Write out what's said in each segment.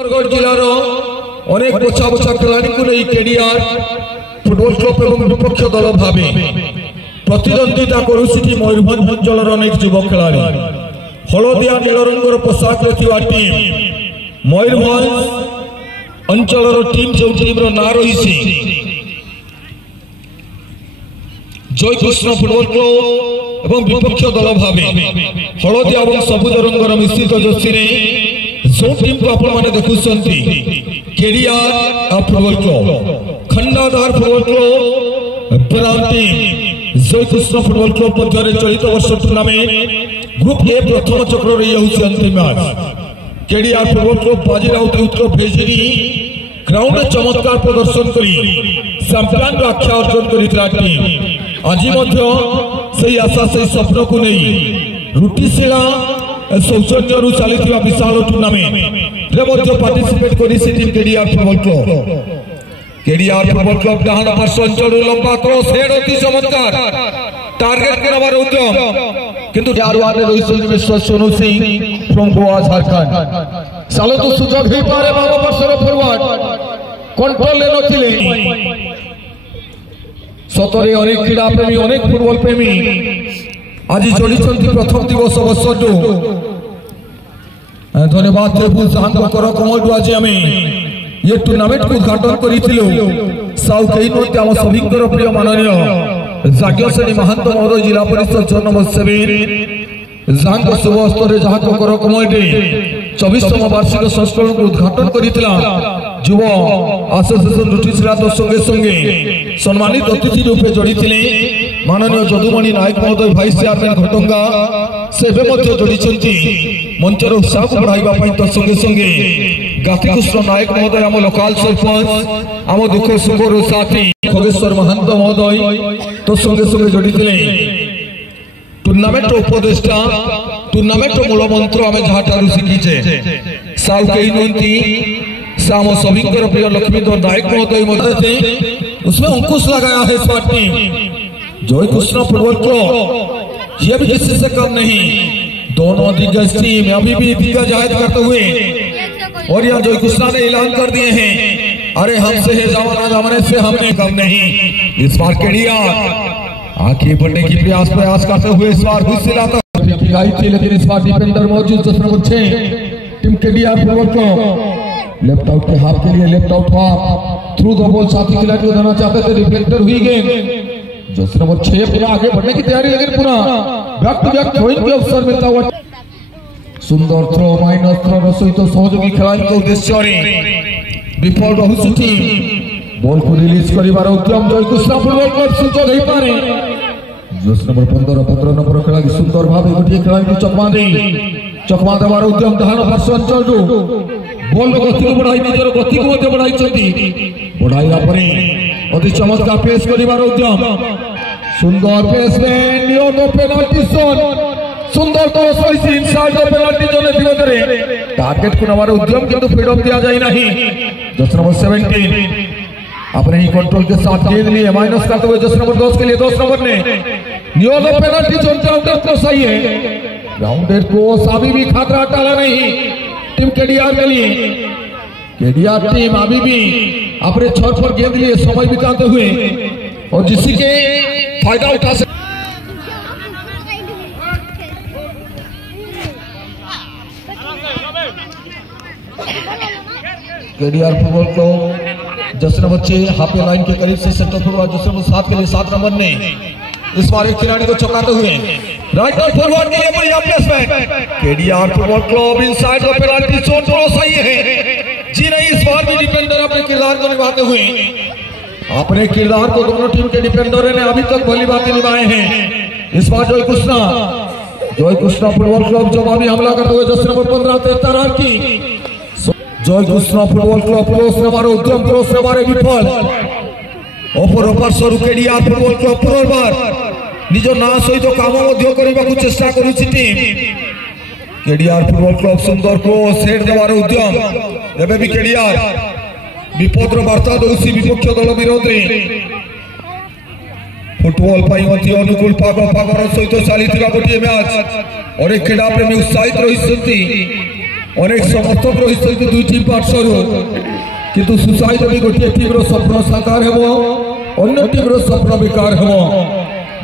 बरगढ़ जिलार अनेक बछा बछा खेलाड़ी को नहीं केडिआर फुटबल क्लब और विपक्ष दल भाव प्रतिद्वंदिता करुछि मयूरभंज अंचल अनेक युव खेलाड़ी हलदिया नील रंगर पोशाक टीम मयूरभंज अंचल टीम जो टीम ना रही जय कृष्ण फुटबल क्लब और विपक्ष दल भाव हलदिया और सबुज रंगर मिश्रित जर्सी जो टीम को आपण माने देखुछंती KDR football club Khandadhar football club penalty Jay Krishna football club मध्य चलित वर्ष टूर्नामेंट ग्रुप ए प्रथम चक्र रही होउछि अंतिम match KDR football club Bajirout Utkal भेजिरी ग्राउंड चमत्कार प्रदर्शन करी चैंपियन आख्या अर्जन करितला टीम आज मध्य सही आशा सही स्वप्न को नहीं रुटीशिला शौचर्य चली विशाल टूर्नामेंट पार्टिसिपेट कर टीम केडिआर फुटबल क्लब डाहाण पार्श्व अंचल लंबा क्रॉस हेड अति चमत्कार टार्गेट करबार उद्यम किंतु विश्व सोनू सिंह फ्रॉम गोवा झारखंड सालो तो सुजोग हे पारे बाबा पार्श्व फॉरवर्ड कंट्रोल ले नथिले सतरे अनेक क्रीड़ा प्रेमी अनेक फुटबल प्रेमी आज चली प्रथम दिवस अवसर धन्यवाद देवु कर कमल आज आम ये टूर्नामेंट को उद्घाटन करूँ सभी प्रिय माननीय जाज्ञसेनी महंत महोदय जिला परिषद जन सेवी जहाँ शुभ हस्त जहाँ कर कमल 24तम वार्षिक संस्करण को उद्घाटन करथिला युव एसोसिएशन रुटीशिला तो संगे संगे सम्मानित अतिथि रूपे जोड़ी माननीय जदुमणि नायक महोदय भाइस चेयरमैन घटंगा से जोड़ी मंचर उत्साह को बढ़ाई तो संगे संगे गातिकृष्ण नायक महोदय आम लोकाल सरपंच आम दुख सुखर साथी खगेश्वर महंत महोदय तो संगे संगे जोड़ी टूर्नामेंट उपदेष्टा टूर्नामेंट मूल मंत्र आम जहाँ शिखीचे साउ कई नुंती साम सभी प्रिय लक्ष्मीधर नायक महोदय उसमें अंकुश लगाया है इस बार टीम जय कृष्ण फुटबल क्लब ये भी किसी से कम नहीं दोनों दिग्गज टीम अभी भी दिग्गज जाहिर करते हुए और यहाँ जय कृष्णा ने ऐलान कर दिए हैं अरे हमसे है जमाना जमाने से हमने कम नहीं इस बार केडिआर आगे बढ़ने की प्रयास करते हुए इस बार थी लेकिन इस बार डिफेंडर मौजूद team KDR football club left out के हाफ के लिए left out half through the ball साथी खिलाड़ी को देना चाहते थे रिफ्लेक्टर हुई गेंद जर्सी नंबर 6 पूरा आगे बढ़ने की तैयारी लेकिन पूरा बैक टू बैक थ्रोइंग के अवसर मिलता हुआ सुंदर थ्रो माइनस थ्रो सहित सहयोगी खिलाड़ी के उद्देश्य विफल रहुछि टीम बॉल को रिलीज करिवार उद्यम जय कृष्ण फुटबल क्लब सुजोग हे पारे जर्सी नंबर 15 नंबर खिलाड़ी सुंदर भाव गोटे खिलाड़ी को चकमा देवार उद्यम डाहाण पार्श्व अंचल बॉल गति को बढ़ाई निजर गति को बढ़ाई बढ़ाइला अति चमत्कार पेश करिवार उद्यम सुंदर placement near the penalty zone सुंदर तो सही इनसाइड द पेनल्टी जोन विरोध टारगेट को नवार उद्यम किंतु फ्रीडम दिया जाए नहीं 10 नंबर 17 अपने ही कंट्रोल के साथ गेंद लिए माइनस करते हुए 10 नंबर 10 के लिए 10 नंबर ने near the penalty zone grounder को सही है ग्राउंडर को अभी भी खतरा टाला नहीं टीम केडिआर के लिए केडिआर टीम अभी भी अपने छोर पर गेंद लिए समय बिताते हुए और जिससे के फायदा उठा सकते KDR football club jersey number 6 half line के करीब से सेंटर फॉरवर्ड जर्सी नंबर 7 के लिए 7 नंबर ने इस बार एक खिलाड़ी को चौंकाते हुए राइट आउट फॉरवर्ड के लिए बढ़िया placement KDR football club inside the penalty zone थोड़ा सही है जी नहीं इस बार भी डिफेंडर अपने किरदार को निभाते हुए अपने किरदार को दोनों टीम के डिफेंडरों ने अभी तक भली बातें निभाए हैं इस बार जय कृष्णा फुटबल क्लब जवाबी हमला करते हुए जर्सी नंबर 15 73 की जय कृष्ण फुटबल क्लब क्रॉस नेबार उद्यम क्रॉस नेबारे विफल अपर पार्श्व केडिआर फुटबल क्लब पुनर्बार निज ना सहित काम करने को चेष्टा करुछि टीम केडिआर फुटबल क्लब सुंदर क्रॉस हेड देवार उद्यम एबे भी केडिआर विपदर वार्ता दौसी विपक्ष दल विरोध फुटबॉल अति अनुकूल पागर सहित चली गोटे मैच अनेक क्रीड़ा प्रेमी उत्साहित रही अनेक समर्थक रही दुई टीम पार्श्वर किंतु सुसाइड भी गोटे टीम स्वप्न साकार हो अन्य टीम स्वप्न बेकार हो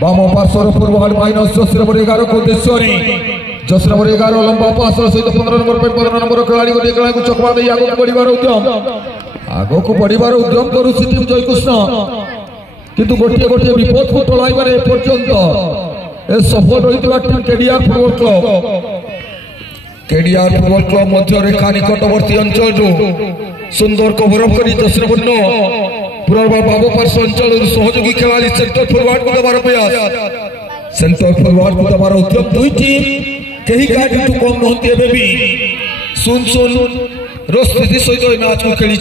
बाम पार्श्वर फॉरवर्ड माइनस 11 को उद्देश्य 11 लंबा पास सहित 15 नंबर 15 नंबर खिलाड़ी गोटे खेला को चकमा दे आगो को बढ़िबार उद्यम करुछि टीम जयकृष्ण किंतु गोटे गोटे विपद को टळाइबार पर्यंत ए सफल रहितबा टीम केडीआर फुटबॉल क्लब मध्य रेखा निकटवर्ती अंचल सुंदर कवरअप करी जश्नवर्ण पुनर्बार बाबू पार्श्व अंचल सहयोगी खिलाड़ी सेंटर फॉरवर्ड को दबार प्रयास सेंटर फॉरवर्ड को दबार उद्यम दुई टीम कहीं गाड़ी कम नहंती एबे भी सुन स्थिति सहित मैच को खेली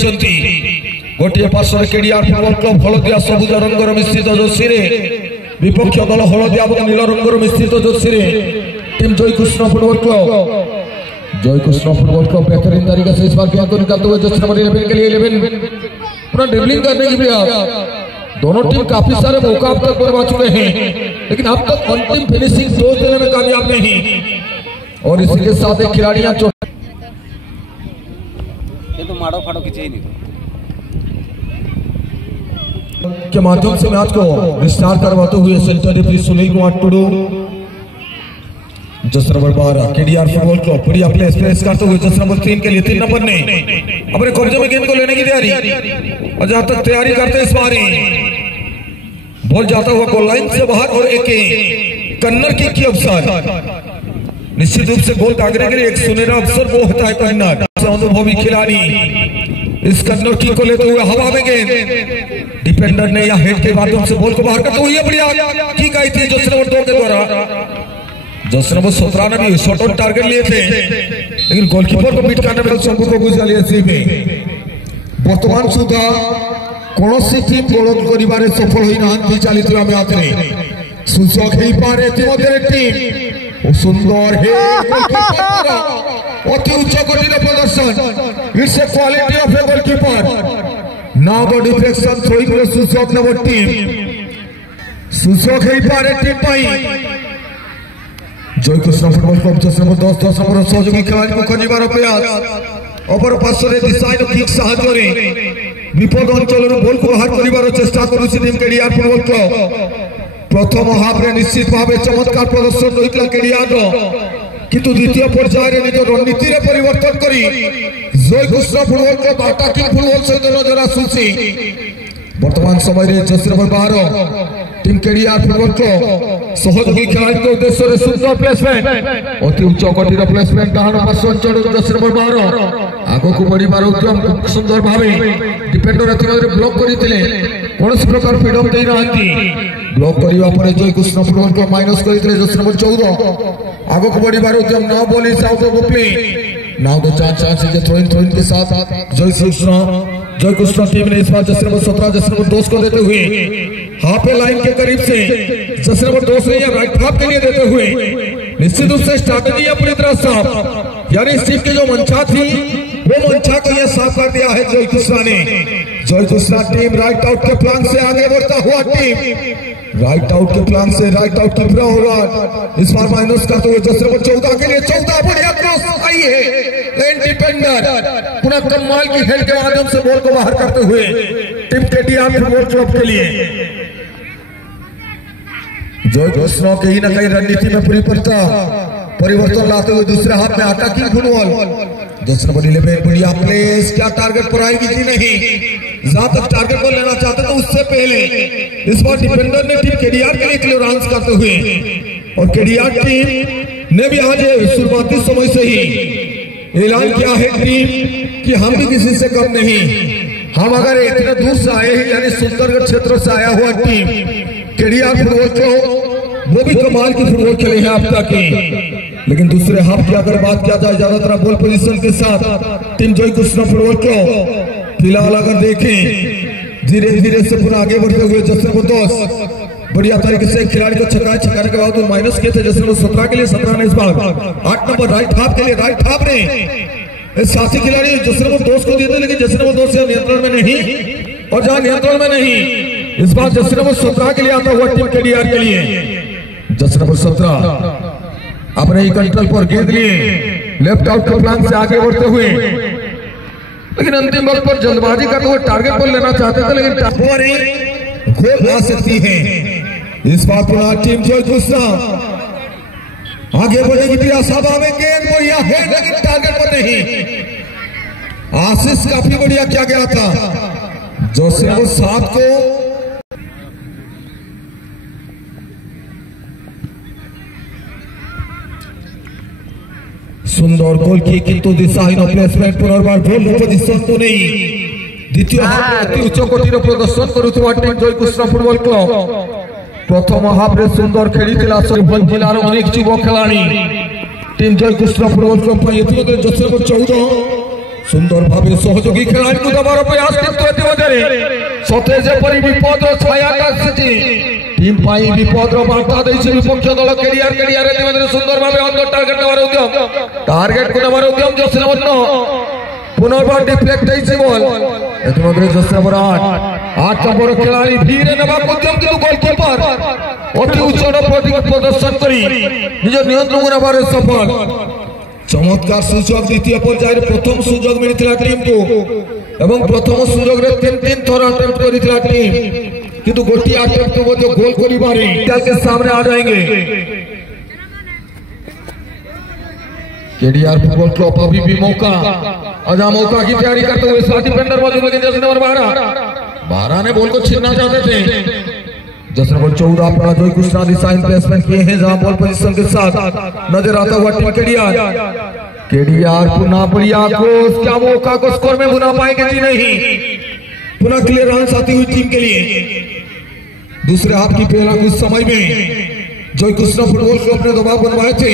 गोटे पार्श्व केडीआर फुटबॉल क्लब हलदिया सबुज रंगर मिश्रित जर्सी विपक्ष दल हलदिया और नील रंगर मिश्रित Jersey team Jaikrishna football club बेहतरीन तरीके से इस बार गेंद को निकालते हुए जस्ट नंबर 11 के लिए 11 पूरा ड्रिबलिंग करने की प्रयास दोनों टीम काफी सारे मौका अब तक बर्बाद चुके हैं लेकिन अब तक अंतिम फिनिशिंग डोज देने में कामयाब नहीं और इसके साथ एक खिलाड़ियां तो माड़ो फाड़ो की के माध्यम से मैच को विस्तार करवाते हुए centre referee Sunil Kumar Tudu just number 12 KDR football club बढ़िया प्लेस करते हुए जस्ट नंबर 3 के लिए 3 नंबर ने अपने कब्जे में गेंद को लेने की तैयारी और जहां तक तैयारी करते इस बार बॉल जाता हुआ गोल लाइन से बाहर और एक कन्नर की अवसर निश्चित रूप से गोल दागने के लिए एक सुनहरा अवसर वो होता है कन्नर अनुभवी खिलाड़ी इस कन्नर की को लेते हुए हवा में गेंद डिफेंडर ने या हेड के माध्यम से बॉल को बाहर करते हुए बढ़िया की गई थी जस्ट नंबर 2 के द्वारा जस्ट नंबर 17 ने भी शॉट ऑन टारगेट लिए थे लेकिन गोलकीपर को बीट करने में शंभू को गुजरा लिए वर्तमान सुधा कौन सी टीम गोल करिबारे सफल होई नांती चलीथिबा मैच रे सुसक हेई पारे इतिमध्ये टीम सुंदर हे गोलकीपर अति उच्च कोटिर प्रदर्शन it's a quality of a goalkeeper now the deflection throwing रे सुसक नंबर टीम सुसक हेई पारे टीम पाई Jaykrishna football club just number 10 number सहयोगी खिलाड़ी को खंजिबार प्रयास अपर पार्श्व रे डिसाइड किक साहाय्य रे विपद अंचल बॉल को बाहर करिबार चेष्टा करूछि टीम केडीआर फुटबॉल क्लब प्रथम हाफ रे निश्चित भाव चमत्कार प्रदर्शन रहितला केडीआर किंतु द्वितीय पर्याय रे निज रणनीति रे परिवर्तन करी Jaikrishna football club attacking football सहित नजर आसुछि वर्तमान समय रे just number 12 team KDR football club सहयोगी खिलाड़ी के उद्देश्य रे सुंदर प्लेसमेंट अति उच्च कोटिर प्लेसमेंट डाहाण पार्श्व अंचल जस्ट नंबर 12 आगो को बढ़िबार उद्यम सुंदर भावे डिफेंडर अतिरे ब्लॉक करितिले कोनसी प्रकार फ्रीडम देई नांती ब्लॉक करिवा परे जयकृष्ण फुटबॉल क्लब माइनस करितिले जस्ट नंबर 14 आगो को बढ़िबार उद्यम now ball is out of play now the chance is throwing के साथ जयकृष्ण टीम ने इस बार जस्ट नंबर 17 जस्ट नंबर 2 को देते हुए हाफ लाइन के करीब से जस्ट नंबर 2 से या राइट हाफ के लिए देते हुए निश्चित रूप से स्ट्रैटेजी पूरी तरह साफ यानी इस टीम की जो मंशा थी वो मंशा को यह साफ कर दिया है जयकृष्ण ने जयकृष्ण टीम राइट आउट के प्लान से आगे बढ़ता हुआ टीम राइट आउट के प्लान से राइट आउट की पूरा होगा इस बार माइनस करते हुए जस्ट नंबर 14 के लिए 14 बढ़िया क्रॉस आई है डिफेंडर पुनः कमाल की हेड के माध्यम से बॉल को बाहर करते हुए टीम केडीआर फुटबॉल क्लब के लिए जयकृष्ण कहीं ना कहीं रणनीति में पूरी परिवर्तन लाते हुए दूसरे हाथ में अटैकिंग फुटबॉल जस्ट नंबर 11 बढ़िया प्लेस क्या टारगेट पर आएगी कि नहीं जहां तक टारगेट पर लेना चाहते तो उससे पहले इस बार डिफेंडर ने टीम केडीआर के लिए क्लियरेंस करते हुए और केडीआर टीम ने भी आज शुरुआती समय से ही ऐलान किया है टीम कि हम भी किसी से कम नहीं हम अगर इतने दूर से आए हैं यानी सुंदरगढ़ क्षेत्र से आया हुआ टीम केडीआर फुटबॉल को वो भी कमाल की फुटबॉल खेले हैं अब तक लेकिन दूसरे हाफ की अगर बात किया जाए ज्यादातर बॉल पोजीशन के साथ टीम जयकृष्ण फुटबॉल को फिलहाल अगर देखें धीरे धीरे से पूरा आगे बढ़ते हुए जस्ट नंबर 10 बढ़िया तरीके से खिलाड़ी को छकाने के बाद माइनस किए थे जस्ट नंबर 17 के लिए 17 ने इस बार 8 नंबर राइट हाफ के लिए राइट हाफ ने साथी खिलाड़ी जस्ट नंबर 2 को दिए थे लेकिन जस्ट नंबर 2 से नियंत्रण में नहीं और जहां नियंत्रण में नहीं इस बार जस्ट नंबर 17 के लिए आता हुआ टीम केडीआर के लिए जस्ट नंबर 17 अपने ही कंट्रोल पर गेंद लिए लेफ्ट आउट के प्लान से आगे बढ़ते हुए, लेकिन अंतिम वक्त पर जल्दबाजी करते हुए टारगेट पर लेना चाहते थे, लेकिन गोल आ सकती है। इस बार पुनः टीम जय कृष्णा आगे बढ़ेगी। प्रयास में गेंद बढ़िया है, लेकिन टारगेट पर नहीं। आशीष काफी बढ़िया किया गया था। जो से वो 7 को सुंदर गोल की, किंतु दिशाहीन प्लेसमेंट पुनर्बार गोल पोजिशन तो नहीं। द्वितीय अति उच्च कोटीर प्रदर्शन करुवा टीम जय कृष्णा फुटबल क्लब प्रथम हाफ्रे सुंदर खेली जिलार अनेक युव खिलाड़ी टीम जय कृष्णा फुटबल क्लब इतिमध्ये जसनपुर 14 सुंदर भाव सहयोगी खिलाड़ी को दबार प्रयास सतेज परी विपद छाया टीम विपद बार्ता विपक्ष दल केरियर सुंदर भाव अंदर टार्गेट दबार उद्यम टार्गेट को दबार उद्यम जसनपुर पुनर्बार डिफ्लेक्ट बॉल इतिमध्ये जसनपुर 8 नंबर खिलाड़ी धीरे नवाब उद्यम किंतु गोलकीपर अति उच्च प्रदर्शन करी निज नियंत्रण नबार सफल। चमत्कार सुजोग द्वितीय पर्यायर प्रथम सुजोग मिलता टीम को एवं प्रथम सुजोग रे 3 थर अटेम्प्ट करितला टीम किंतु गोटी अटेम्प्ट मध्य गोल करिबारे के सामने आ जाएंगे। केडीआर फुटबॉल क्लब अभी भी मौका की तैयारी करते हुए साथ डिफेंडर मौजूद लेकिन जैसे नंबर 12 ने बॉल को छीनना चाहते थे। जैसे नंबर 14 अपना जय कृष्णा डिसाइन प्लेसमेंट किए हैं जहां बॉल पोजीशन के साथ नजर आता हुआ टीम केडीआर पुनः बढ़िया क्रॉस, क्या मौका को स्कोर में बुना पाएंगे जी नहीं। पुनः क्लियरेंस आती हुई टीम के लिए दूसरे हाफ की पहला कुछ समय में जय कृष्णा फुटबॉल क्लब ने दबाव बनवाए थे,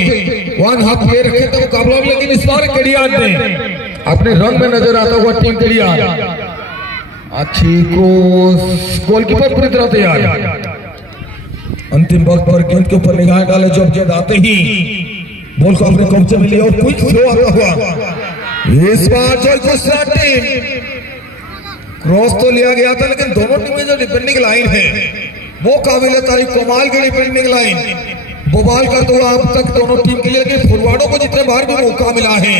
1 हाफ ये रखे थे मुकाबला में, लेकिन इस बार केडीआर ने अपने रंग में नजर आता हुआ टीम केडीआर अच्छी क्रॉस, गोलकीपर पूरी तरह तैयार। अंतिम वक्त पर गेंद के ऊपर निगाह डाले, जब गेंद आते ही बॉल को अपने कब्जे में लिया और क्विक थ्रो आता हुआ। इस बार जय कृष्णा टीम क्रॉस तो लिया गया था, लेकिन दोनों टीमें जो डिफेंडिंग लाइन है वो काबिल तारीफ कमाल की डिफेंडिंग लाइन बवाल करते हुआ अब तक दोनों टीम के लिए, लेकिन फुलवाड़ों को जितने बार भी मौका मिला है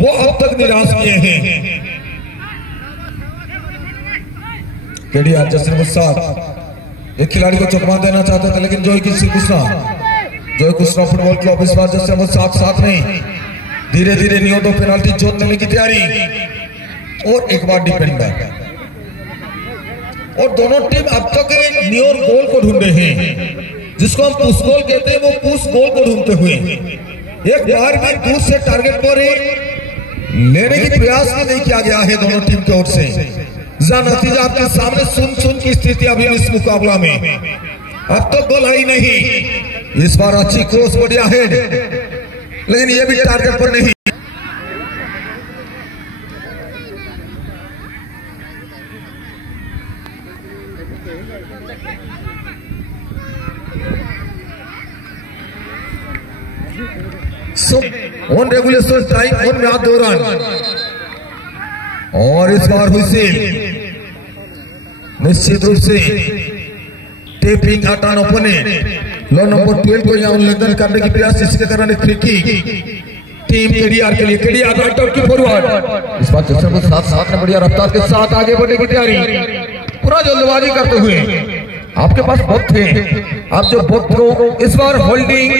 वो अब तक निराश किए हैं। केडीआर जैसे साथ एक खिलाड़ी को चकमा देना चाहते थे, लेकिन जय कृष्णा फुटबॉल क्लब इस बार जैसे वो साथ में धीरे धीरे नियोदो पेनाल्टी जोत लेने की तैयारी और एक बार डिफेंडर और दोनों टीम अब तक नियर गोल को ढूंढे हैं, जिसको हम पुश गोल कहते हैं, वो पुश गोल को ढूंढते हुए एक बार भी दूर से टारगेट पर लेने की प्रयास नहीं किया गया है दोनों टीम की ओर से। नतीजा आपके सामने सुन की स्थिति अभी इस मुकाबला में अब तक गोल आई नहीं। इस बार अच्छी क्रॉस बढ़िया हेड, लेकिन ये भी टारगेट पर नहीं। On regulation time on match दौरान और इस बार हुसैन निश्चित रूप से टेपिंग अटान ओपोनेंट लो नंबर 12 को यहां उल्लंघन करने की प्रयास, इसके कारण फ्री किक टीम केडीआर के लिए। केडीआर राइट आउट की फॉरवर्ड इस बार जैसे साथ में बढ़िया रफ्तार के साथ आगे बढ़ने की तैयारी, पूरा जल्दबाजी करते हुए आपके पास वक्त है, आप जो वक्त को इस बार holding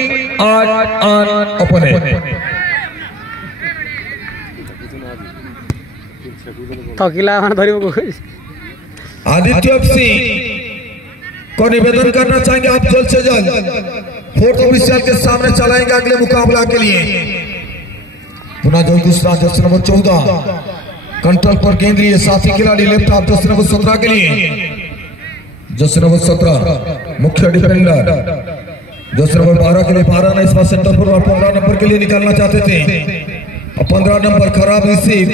on opponent Aditya Singh को निवेदन करना चाहेंगे आप जल्द से जल्द फोर्थ ऑफिशियल के सामने चलाएंगे अगले मुकाबला के लिए। पुनः जय कृष्णा जर्सी नंबर 14 कंट्रोल पर गेंद लिए, साथी खिलाड़ी लेफ्ट हाफ जर्सी नंबर 17 के लिए, जर्सी नंबर 17 मुख्य डिफेंडर जर्सी नंबर 12 के लिए 12 ने इस बार सेंटर पर 15 नंबर के लिए निकालना चाहते थे, 15 नंबर खराब रिसीव